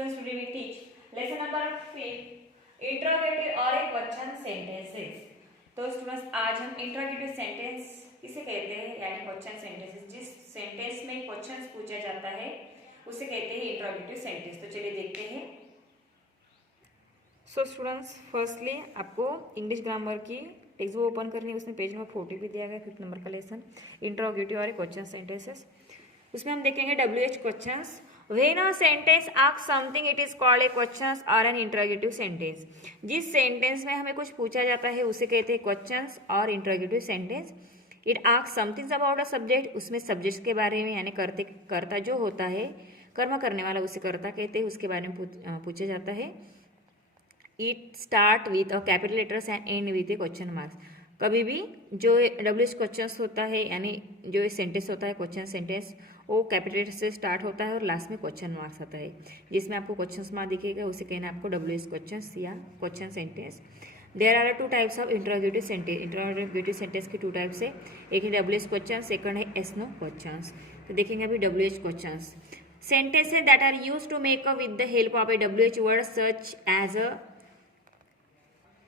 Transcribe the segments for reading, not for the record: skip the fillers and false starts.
students, today we teach lesson number 5 interrogative और एक question sentences. तो स्टूडेंट्स आज हम इंट्रोगेटिव सेंटेंस किसे कहते हैं यानी क्वेश्चन सेंटेंसेस। जिस सेंटेंस में क्वेश्चन पूछा जाता है उसे कहते हैं इंट्रोगेटिव सेंटेंस। तो चलिए देखते हैं। सो स्टूडेंट्स फर्स्टली आपको इंग्लिश ग्रामर की टेक्स्ट बुक ओपन करनी है। उसमें पेज नंबर 40 भी दिया गया 5 नंबर का लेसन इंट्रोगेटिव और क्वेश्चन सेंटेंसेस। उसमें हम देखेंगे WH questions. When a sentence asks something, it is called a questions or an interrogative sentence. जिस सेंटेंस में हमें कुछ पूछा जाता है उसे कहते हैं क्वेश्चंस और interrogative sentence. It asks something about a subject, उसमें सब्जेक्ट के बारे में यानी कर्ता जो होता है, कर्म करने वाला उसे कर्ता कहते हैं, उसके बारे में पूछा जाता है। It start with a capital letters and and with A question marks. कभी भी जो WH क्वेश्चंस होता है यानी जो सेंटेंस होता है क्वेश्चन सेंटेंस वो कैपिटल लेटर से स्टार्ट होता है और लास्ट में क्वेश्चन मार्क्स आता है। जिसमें आपको क्वेश्चन मार्क दिखेगा उसे कहना है आपको WH क्वेश्चंस या question sentence. There are 2 types of interrogative sentence. Interrogative sentence की 2 टाइप्स है, एक है WH क्वेश्चन, सेकंड है एस नो क्वेश्चंस। तो देखेंगे अभी WH questions. Sentences that are used to make up with the help of a WH word such as a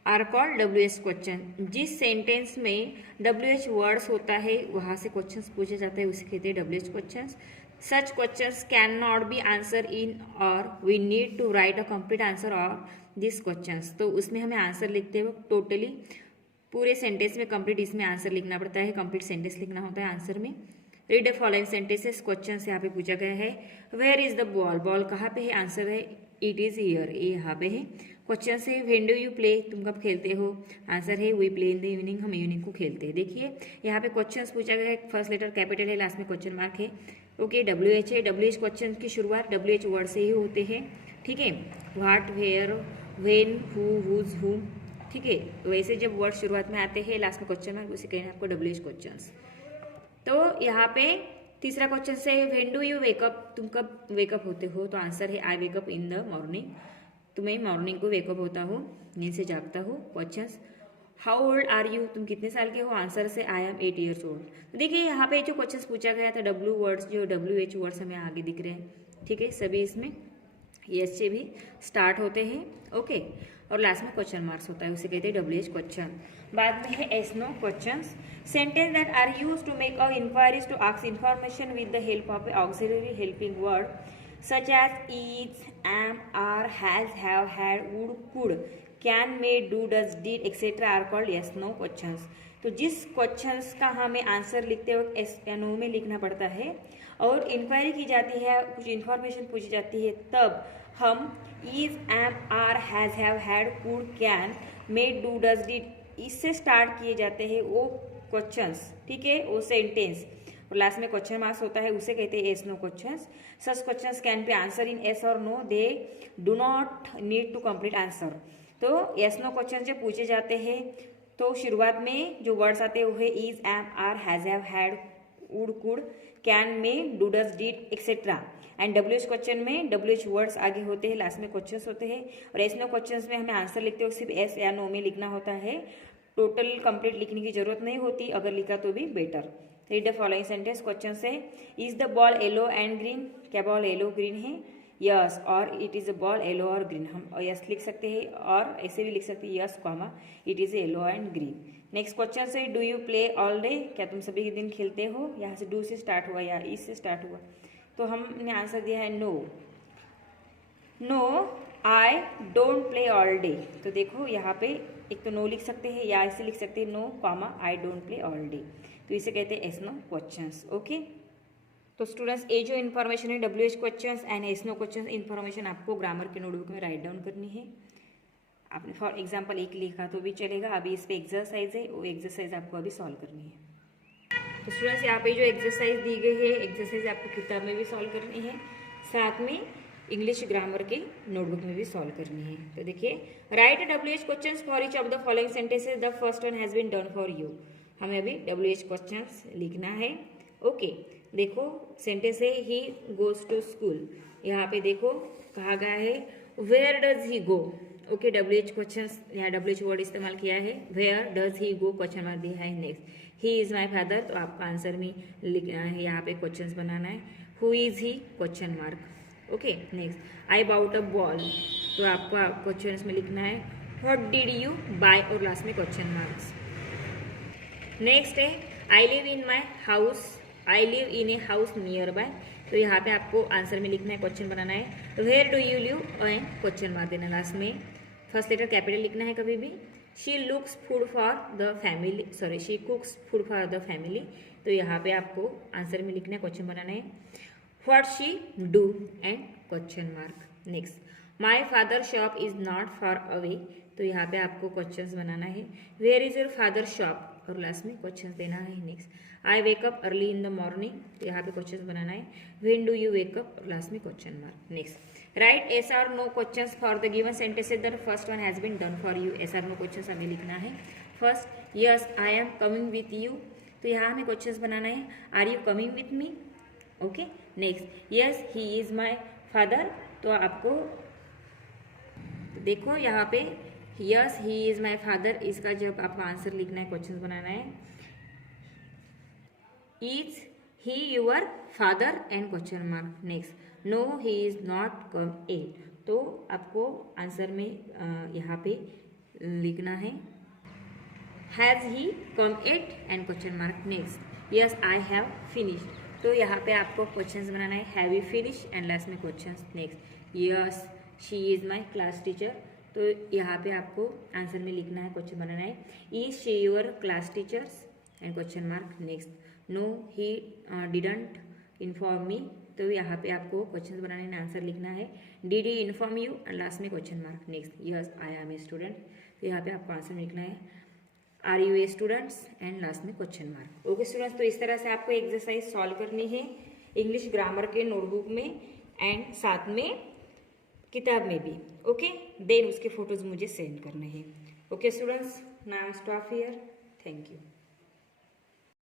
are called WH question. जिस sentence में WH words होता है वहाँ से क्वेश्चंस पूछे जाते हैं उसे कहते हैं WH questions. Such questions can not be answer in और we need to write a complete answer of this questions. तो उसमें हमें आंसर लिखते वक्त टोटली पूरे सेंटेंस में कंप्लीट इसमें आंसर लिखना पड़ता है, कंप्लीट सेंटेंस लिखना होता है आंसर में। Read the following sentences. Question यहाँ पे पूछा गया है where is the ball, ball कहाँ पे है, आंसर है इट इज हियर, ये यहाँ पे है। क्वेश्चन से व्हेन डू यू प्ले, तुम कब खेलते हो, आंसर है we play in the evening, हम इवनिंग को खेलते हैं। देखिए यहाँ पे क्वेश्चंस पूछा गया है, फर्स्ट लेटर कैपिटल है, लास्ट में क्वेश्चन मार्क है। ओके WH है, WH क्वेश्चन की शुरुआत WH वर्ड से ही होते हैं, ठीक है। What, where, when, who, whose, whom, ठीक है। वैसे जब वर्ड शुरुआत में आते हैं लास्ट में क्वेश्चन मार्क उसे कहना है आपको WH क्वेश्चंस। तो यहाँ पे तीसरा क्वेश्चन से व्हेन डू यू वेकअप, तुम कब वेकअप होते हो, तो आंसर है I wake up in the morning, तुम्हें मॉर्निंग को वेकअप होता हो, नींद से जागता हो। Questions how old are you, तुम कितने साल के हो, आंसर से आई एम 8 years old। तो देखिए यहाँ पे जो क्वेश्चंस पूछा गया था W वर्ड्स जो WH वर्ड्स हमें आगे दिख रहे हैं, ठीक है। सभी इसमें एस से भी स्टार्ट होते हैं, ओके। और लास्ट में क्वेश्चन मार्क्स होता है उसे कहते हैं WH क्वेश्चन। बाद में है yes no questions. Sentence that are used to make a inquiries to ask information with the help of auxiliary helping word such as is, am, are, has, have, had, would, could, can, may, do, does, did, etc. are called yes no questions। तो जिस questions का हमें answer लिखते वक्त S या no में लिखना पड़ता है और इंक्वायरी की जाती है, कुछ इन्फॉर्मेशन पूछी जाती है, तब हम is, am, are, has, have, had, could, can, may, do, does, did इससे स्टार्ट किए जाते हैं वो क्वेश्चंस, ठीक है, वो सेंटेंस। और लास्ट में क्वेश्चन मार्क्स होता है उसे कहते हैं yes no questions. Such questions can be answer in yes or no, they do not need to complete answer. तो एस नो क्वेश्चन जब पूछे जाते हैं तो शुरुआत में जो वर्ड्स आते हैं वो है is, am, are, has, have, had, would, could, can, may, do, does, did etcetera. And WH question में WH वर्ड्स आगे होते हैं, लास्ट में क्वेश्चंस होते हैं। और एस नो क्वेश्चंस में हमें आंसर लिखते हो सिर्फ एस या नो में लिखना होता है, टोटल कंप्लीट लिखने की जरूरत नहीं होती, अगर लिखा तो भी better. Read the following sentence. Question से is the ball yellow and green, क्या बॉल येलो ग्रीन है, यस, और it is a ball yellow और ग्रीन, हम यस लिख सकते हैं और ऐसे भी लिख सकते हैं yes comma it is yellow and green. Next question से do you play all day, क्या तुम सभी दिन खेलते हो, यहाँ से डू से स्टार्ट हुआ या इस से स्टार्ट हुआ, तो हमने आंसर दिया है no, no I don't play all day. तो देखो यहाँ पे एक तो नो लिख सकते हैं या ऐसे लिख सकते हैं no comma I don't play all day, तो इसे कहते हैं एस नो क्वेश्चंस, ओके। तो स्टूडेंट्स ये जो इन्फॉर्मेशन है WH questions and yes no questions information आपको ग्रामर के नोटबुक में राइट डाउन करनी है। आपने फॉर एग्जांपल एक लिखा तो भी चलेगा, अभी इस पे एक्सरसाइज है, वो एक्सरसाइज आपको अभी सॉल्व करनी है। तो स्टूडेंट्स यहाँ पे जो एक्सरसाइज दी गई है एक्सरसाइज आपको किताब में भी सॉल्व करनी है, साथ में इंग्लिश ग्रामर के नोटबुक में भी सॉल्व करनी है। तो देखिए write WH questions for each of the following sentences, the first one has been done for you. हमें अभी WH क्वेश्चंस लिखना है, ओके। देखो सेंटेंस है ही गोज टू स्कूल, यहाँ पे देखो कहा गया है where does he go, okay. WH questions यहाँ WH वर्ड इस्तेमाल किया है, where does he go question mark दिया है। Next he is my father, तो आपका आंसर में लिखना है, यहाँ पे क्वेश्चंस बनाना है, who is he question mark. Okay next I bought a ball, तो आपको क्वेश्चन इसमें लिखना है व्हाट डिड यू बाय और लास्ट में क्वेश्चन मार्क्स। नेक्स्ट है I live in my house, I live in a house near by, तो यहाँ पे आपको आंसर में लिखना है, क्वेश्चन बनाना है where do you live and question mark देना लास्ट में। फर्स्ट लेटर कैपिटल लिखना है कभी भी। She looks food for the family, sorry she cooks food for the family, तो यहाँ पे आपको आंसर में लिखना है, क्वेश्चन बनाना है what she do and question mark. Next my father shop is not far away, तो यहाँ पे आपको क्वेश्चन बनाना है where is your father shop और लास्ट में क्वेश्चन देना है। Next I wake up early in the morning, तो यहाँ पे क्वेश्चन बनाना है व्हेन डू यू वेकअप और लास्ट में question mark. Next write yes or no question for the given sentences, the first one has been done for you. Yes or no question हमें लिखना है। First yes I am coming with you, तो यहाँ हमें question बनाना है are you coming with me, okay. Next yes he is my father, तो आपको देखो यहाँ पे yes he is my father, इसका जब आपको आंसर लिखना है, क्वेश्चन बनाना है is he your father and question mark. Next no he is not come eight, तो आपको आंसर में यहाँ पे लिखना है has he come yet and question mark. Next yes I have finished, तो यहाँ पे आपको क्वेश्चंस बनाना है have you finish and last में questions. Next yes she is my class teacher, तो यहाँ पे आपको आंसर में लिखना है, क्वेश्चन बनाना है is she your class teachers and question mark. Next no he didn't inform me, तो यहाँ पे आपको क्वेश्चन बनाने में आंसर लिखना है did he inform you and last में question mark. Next yes I am a student, तो यहाँ पे आपको आंसर लिखना है are you a students and last में क्वेश्चन मार्क। ओके स्टूडेंट्स, तो इस तरह से आपको एक्सरसाइज सॉल्व करनी है इंग्लिश ग्रामर के नोटबुक में एंड साथ में किताब में भी, ओके। देन उसके फोटोज मुझे सेंड करने हैं। Okay students, now stop here, thank you.